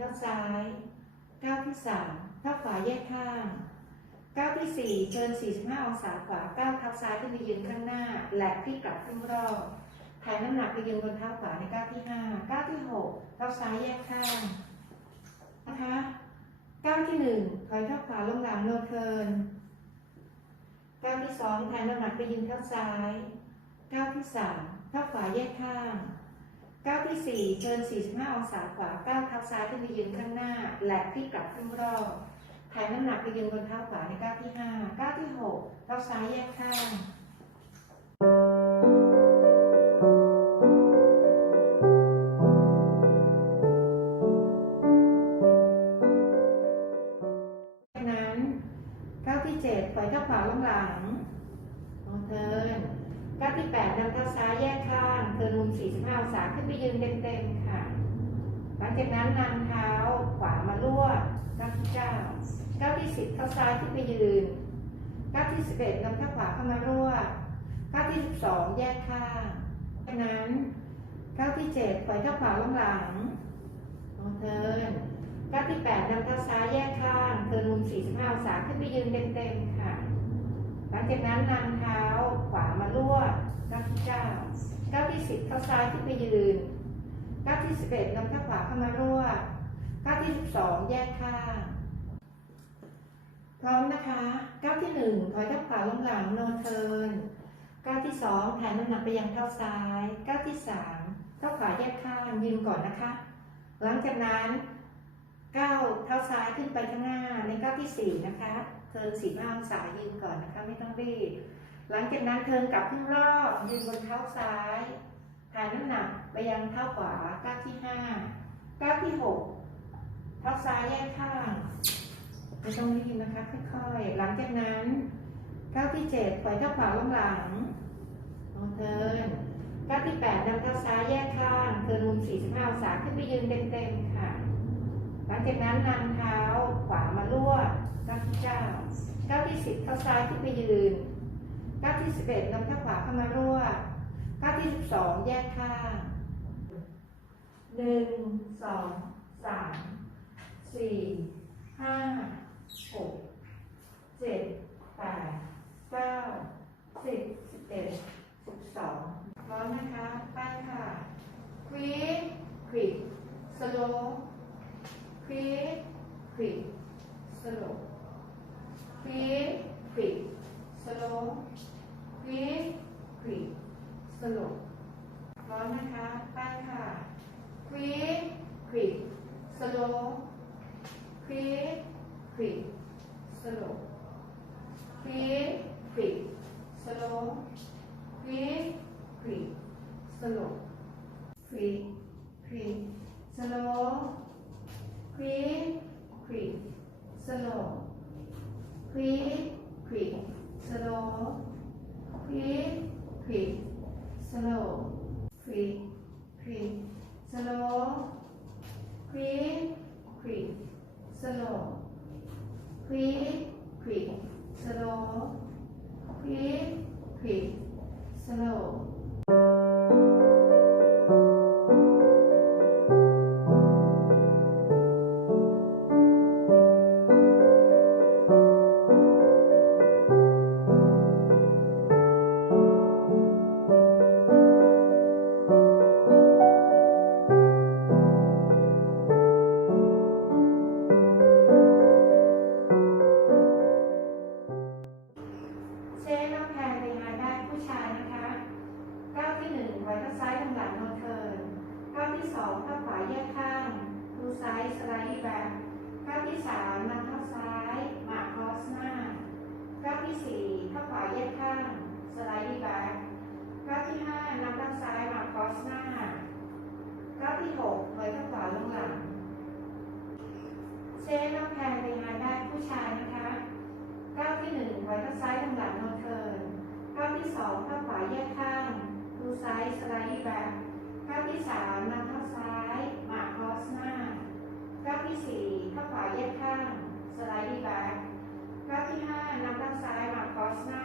เท้าซ้ายก้าวที่สามเท้าขวาแยกข้างก้าวที่สี่เทิร์น45 องศาขวาก้าวเท้าซ้ายขึ้นไปยืนข้างหน้าและที่กลับขึ้นรอบแทนน้ำหนักไปยืนบนเท้าขวาในก้าวที่ห้าก้าวที่หกเท้าซ้ายแยกข้างนะคะก้าวที่หนึ่งถอยเท้าขวาลงหลังโนเทิร์นก้าวที่สองแทนน้ำหนักไปยืนเท้าซ้ายก้าวที่สามเท้าขวาแยกข้าง ก้าวที่สี่เชิญ 45 องศาขวา ก้าวเท้าซ้ายขึ้นไปยืนข้างหน้าและที่กลับขึ้นรอบแทนน้ำหนักไปยืนบนเท้าขวาในก้าวที่ห้าก้าวที่หกเท้าซ้ายแยกข้างจากนั้นก้าวที่เจ็ดปล่อยเท้าขวาลงหลังเทิร์นก้าวที่แปดนำเท้าซ้ายแยกข้าง เทิร์นมุม 45องศาขึ้นไปยืนเต็มๆค่ะ หลังจากนั้นนำเท้าขวามาลวดก้าวที่เก้าก้าวที่สิบเท้าซ้ายขึ้นไปยืนก้าวที่สิบเอ็ดนำเท้าขวาเข้ามารวดก้าวที่สิบสองแยกข้างจากนั้นก้าวที่เจ็ดปล่อยเท้าขวาลงหลังลงเทินก้าวที่แปดนำเท้าซ้ายแยกข้างเทินมุม45องศาขึ้นไปยืนเต็มๆค่ะ หลังจากนั้นนำเท้าขวามาลวดก้าวที่เก้า ก้าวที่สิบเท้าซ้ายขึ้นไปยืนก้าวที่สิบเอ็ดนำเท้าขวาเข้ามารวดก้าวที่สิบสองแยกข้างพร้อมนะคะก้าวที่หนึ่งถอยเท้าขวาลงหลังโนเทินก้าวที่สองแผ่น้ำหนักไปยังเท้าซ้ายก้าวที่สามเท้าขวาแยกข้างยืนก่อนนะคะ หลังจากนั้นก้าวเท้าซ้ายขึ้นไปข้างหน้าในก้าวที่สี่นะคะเทินสี่ห้าองศายืนก่อนนะคะไม่ต้องรีบ หลังจากนั้นเทิร์นกลับขึ้นรอบยืนบนเท้าซ้ายถ่ายน้ำหนักไปยังเท้าขวาก้าวที่ห้าก้าวที่หกเท้าซ้ายแยกข้างไม่ต้องรีบนะคะค่อยๆหลังจากนั้นก้าวที่เจ็ดปล่อยเท้าขวาลงหลังลงเทิร์นก้าวที่แปดนำเท้าซ้ายแยกข้างเทิร์นมุม45องศาขึ้นไปยืนเต็มๆค่ะ หลังจากนั้นนำเท้าขวามาลวดก้าวที่เก้าก้าวที่สิบเท้าซ้ายขึ้นไปยืน ก้าวที่สิบเอ็ดนำเท้าขวาเข้ามารวดก้าวที่สิบสองแยกข้างหนึ่งสองสามสี่ห้าหกเจ็ดแปดเก้าสิบสิบเอ็ดสิบสองพร้อมนะคะไปค่ะควิกควิกสโล quick ฟีสควิกสรุปพร้อมนะคะ ไปค่ะควิกควิกสโลควิกควิกสโลควิกควิกสโลควิกควิกสโลควิกควิกสโลควิกควิกสโลควิกควิกสโล quick quick slow quick quick slow สองข้างขวาแยกข้างดูซ้ายสไลด์แบ็คก้าที่สามนำเท้าซ้ายมาครอสหน้าก้าที่สี่ข้างขวาแยกข้างสไลด์แบ็คก้าที่ห้านำเท้าซ้ายมาครอสหน้าก้าที่หกไว้ข้างขวาลงหลังเชฟน้องแพนเป็งานได้ผู้ชายนะคะก้าวที่หนึ่งไว้ข้างซ้ายทางหลังโนเทิร์นก้าวที่สองข้างขวาแยกข้างดูซ้ายสไลด์แบนาเหยียดข้าง สไลด์ดีแบ็กก้าวที่ 5นำด้านซ้ายมาคอสหน้า